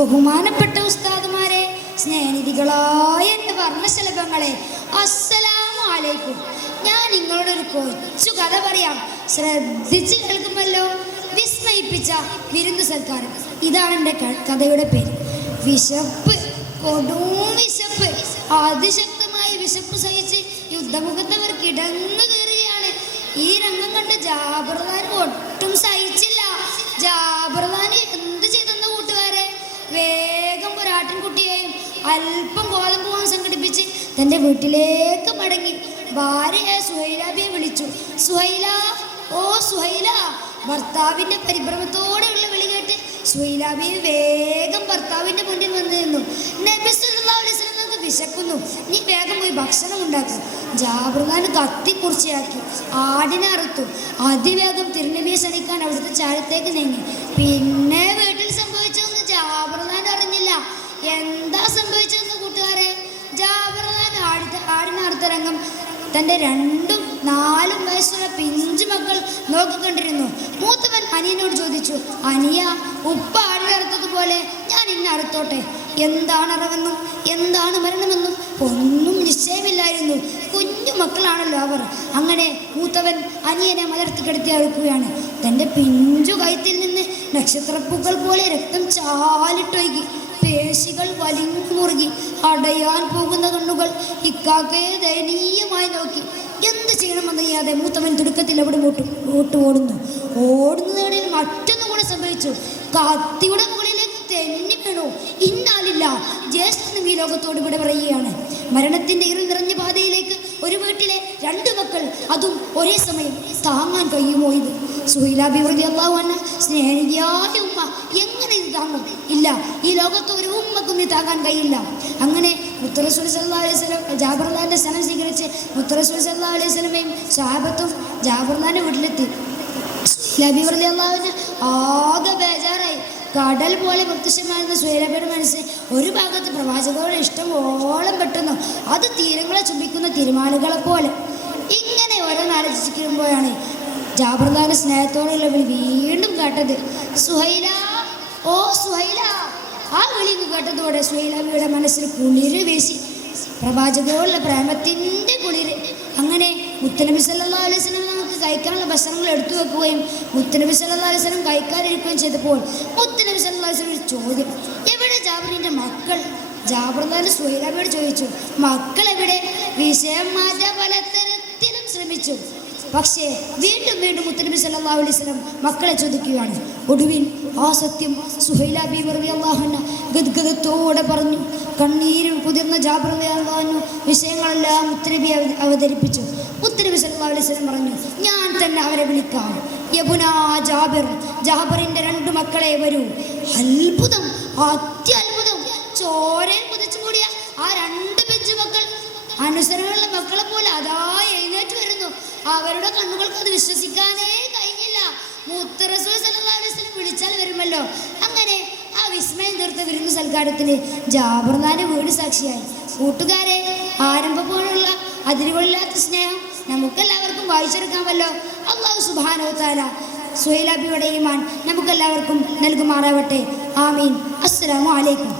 ബഹുമാനപ്പെട്ട ഉസ്താദുമാരെ, സ്നേഹനിധികളായ എൻ്റെ വർണ്ണശലഭങ്ങളെ, അസ്സലാമു അലൈക്കും. ഞാൻ നിങ്ങളോടൊരു കൊച്ചു കഥ പറയാം. ശ്രദ്ധിച്ച് കേൾക്കുമല്ലോ. വിസ്മയിപ്പിച്ച വിരുന്ന് സൽക്കാരം. ഇതാണ് എൻ്റെ കഥയുടെ പേര്. വിശപ്പ്, കൊടും വിശപ്പ്. അതിശക്തമായ വിശപ്പ് സഹിച്ച് യുദ്ധമുഖത്തവർ കിടന്നു കയറുകയാണ്. ഈ രംഗം കണ്ട് ജാബിർദാൻ ഒട്ടും സഹിച്ചില്ല. ജാബിർദാൻ എന്ത് ചെയ്തെന്ന കൂട്ടുകാരെ, വേഗം ഒരാട്ടിൻകുട്ടിയെയും അല്പം ഗോതമ്പും സംഘടിപ്പിച്ച് തൻ്റെ വീട്ടിലേക്ക് മടങ്ങി. ഭാര്യയെ സുഹൈലാബിയെ വിളിച്ചു. സുഹൈല, ഓ സുഹൈല. ഭർത്താവിൻ്റെ പരിഭ്രമത്തോടെയുള്ള വിളി കേട്ട് സുഹൈലാബിയെ വേഗം ഭർത്താവിൻ്റെ മുന്നിൽ വന്നു നിന്നു. നബി സല്ലല്ലാഹു അലൈഹി വസല്ലം വിശക്കുന്നു, നീ വേഗം പോയി ഭക്ഷണം ഉണ്ടാക്കും. ജാബിർദാൻ കത്തി കുറിച്ചയാക്കി ആടിനെ അറുത്തു. അതിവേഗം തിരുനബിയെ ക്ഷണിക്കാൻ അവിടുത്തെ ചാരത്തേക്ക് നീങ്ങി. പിന്നെ വീട്ടിൽ സംഭവിച്ചതെന്ന് ജാബിർദാൻ അറിഞ്ഞില്ല. എന്താ സംഭവിച്ചതെന്ന് കൂട്ടുകാരെ, ജാബിർദാൻ ആടിനെ അറുത്ത രംഗം തൻ്റെ 2ഉം 4ഉം വയസ്സുള്ള പിഞ്ചു മക്കൾ നോക്കിക്കണ്ടിരുന്നു. മൂത്തവൻ അനിയനോട് ചോദിച്ചു, അനിയ, ഉപ്പ ആടിനെ അറുത്തതുപോലെ ഞാൻ ഇന്ന് അറുത്തോട്ടെ? എന്താണ് അറവെന്നും എന്താണ് മരണമെന്നും ഒന്നും നിശ്ചയമില്ലായിരുന്നു. കുഞ്ഞു മക്കളാണല്ലോ അവർ. അങ്ങനെ മൂത്തവൻ അനിയനെ മലർത്തി കിടത്തി അറുക്കുകയാണ്. തൻ്റെ പിഞ്ചു കഴുത്തിൽ നിന്ന് നക്ഷത്രപ്പൂക്കൾ പോലെ രക്തം ചാലിട്ടൊഴുകി. പേശികൾ വലിഞ്ഞു മുറുകി. അടയാൻ പോകുന്ന കണ്ണുകൾ ഇക്കാക്കയെ ദയനീയമായി നോക്കി. എന്ത് ചെയ്യണമെന്നറിയാതെ മൂത്തവൻ തിടുക്കത്തിൽ അവിടെ ഓടുന്നു. ഓടുന്നതിനിടയിൽ മറ്റൊന്നും കൂടെ സംഭവിച്ചു. കത്തിയുടെ മുകളിലേക്ക് തെന്നി വീണു. ഇന്നാലില്ല, ജ്യേഷ്ഠനും ഈ ലോകത്തോട് ഇവിടെ പറയുകയാണ്. മരണത്തിൻ്റെ ഇരുൾ നിറഞ്ഞ പാതയിലേക്ക് ഒരു വീട്ടിലെ 2 മക്കൾ, അതും ഒരേ സമയം താങ്ങാൻ കഴിയുമോ ഇത്? സുഹൈലാബി റളിയല്ലാഹു അൻഹ, സ്നേഹിയായ ഉമ്മ, എങ്ങനെ ഇത് താങ്ങും? ഇല്ല, ഈ ലോകത്ത് ഒരു ഉമ്മക്കും ഇത് താങ്ങാൻ കഴിയില്ല. അങ്ങനെ മുത്ത് റസൂൽ സല്ലല്ലാഹു അലൈഹി വസല്ലം ജാബിർദാന്റെ ക്ഷണം സ്വീകരിച്ച് മുത്ത് റസൂൽ സല്ലല്ലാഹു അലൈഹി വസല്ലമയും സ്വഹാബത്തും ജാബിർദാന്റെ വീട്ടിലെത്തി. സുഹൈലാബി റളിയല്ലാഹു അൻഹ ആകെ ബേജാറായി. കടൽ പോലെ പ്രത്യക്ഷമായിരുന്ന സുഹൈലാബിയുടെ മനസ്സ് ഒരു ഭാഗത്ത് പ്രവാചകരുടെ ഇഷ്ടമോളം പെട്ടെന്നു. അത് തീരങ്ങളെ ചുംബിക്കുന്ന തിരുമാലുകളെ പോലെ. ഇങ്ങനെ ഓരോന്നാലോചിക്കുമ്പോഴാണ് ജാബിർദാന്റെ സ്നേഹത്തോടുള്ള വിളി വീണ്ടും കേട്ടത്. സുഹൈല, ഓ സുഹൈല. ആ വിളി കേട്ടതോടെ സുഹൈലാബിയുടെ മനസ്സിൽ കുളിര് വീശി. പ്രവാചകരോടുള്ള പ്രേമത്തിൻ്റെ കുളിര്. അങ്ങനെ മുത്തനബി സല്ലല്ലാഹു അലൈഹി വസല്ലം നമുക്ക് കഴിക്കാനുള്ള ഭക്ഷണങ്ങൾ എടുത്തു വെക്കുകയും മുത്തനബി സല്ലല്ലാഹു അലൈഹി വസല്ലം കഴിക്കാതിരിക്കുകയും ചെയ്തപ്പോൾ മുത്തനബി സല്ലല്ലാഹു അലൈഹി വസല്ലം ഒരു ചോദ്യം, എവിടെ ജാബിറിൻ്റെ മക്കൾ? ജാബിർദാൻ സുഹൈലാബിയോട് ചോദിച്ചു, മക്കൾ എവിടെ? വിഷയം മാറ്റാൻ പലതരത്തിലും ശ്രമിച്ചു. പക്ഷേ വീണ്ടും മുത്തനബി സല്ലല്ലാഹു അലൈഹി വസല്ലം മക്കളെ ചോദിക്കുകയാണ്. ഒടുവിൽ ആ സത്യം സുഹൈലാബി റളിയല്ലാഹു അൻഹ ഗദ്ഗദത്തോടെ പറഞ്ഞു. കണ്ണീരിൽ കുതിർന്ന ജാബിർ റളിയല്ലാഹു അൻഹു വിഷയങ്ങളെല്ലാം മുത്തനബി അവതരിപ്പിച്ചു. മുത്തനബി സല്ലല്ലാഹു അലൈഹി വസല്ലം പറഞ്ഞു, ഞാൻ തന്നെ അവരെ വിളിക്കാം. യബുനാ ജാബിർ, ജാബിറിൻ്റെ 2 മക്കളെ വരൂ. അത്ഭുതം, അത്യത്ഭുതം. ചോരയിൽ കുതിച്ചു കൂടിയ ആ 2 പിഞ്ചു മക്കൾ അനുസരണമുള്ള മക്കളെ പോലെ അതാ എഴുന്നേറ്റ് വരുന്നു. അവരുടെ കണ്ണുകൾക്ക് അത് വിശ്വസിക്കാനേ കഴിഞ്ഞില്ല. മുത്ത് റസൂൽ സല്ലല്ലാഹു അലൈഹി വസല്ലം വിളിച്ചാൽ വരുമല്ലോ. അങ്ങനെ ആ വിസ്മയം തീർത്ത വിരുന്ന് സൽക്കാരത്തിന് ജാബിർദാന്റെ വീട് സാക്ഷിയായി. കൂട്ടുകാരെ, ആരംഭപ്പോഴുള്ള അതിരുകളില്ലാത്ത സ്നേഹം നമുക്കെല്ലാവർക്കും വായിച്ചെടുക്കാമല്ലോ. അല്ലാഹു സുബ്ഹാനഹു വ തആല സുഹൈലാബിയുടെ ഈമാൻ നമുക്കെല്ലാവർക്കും നൽകുമാറാവട്ടെ. ആമീൻ. അസ്സലാമു അലൈക്കും.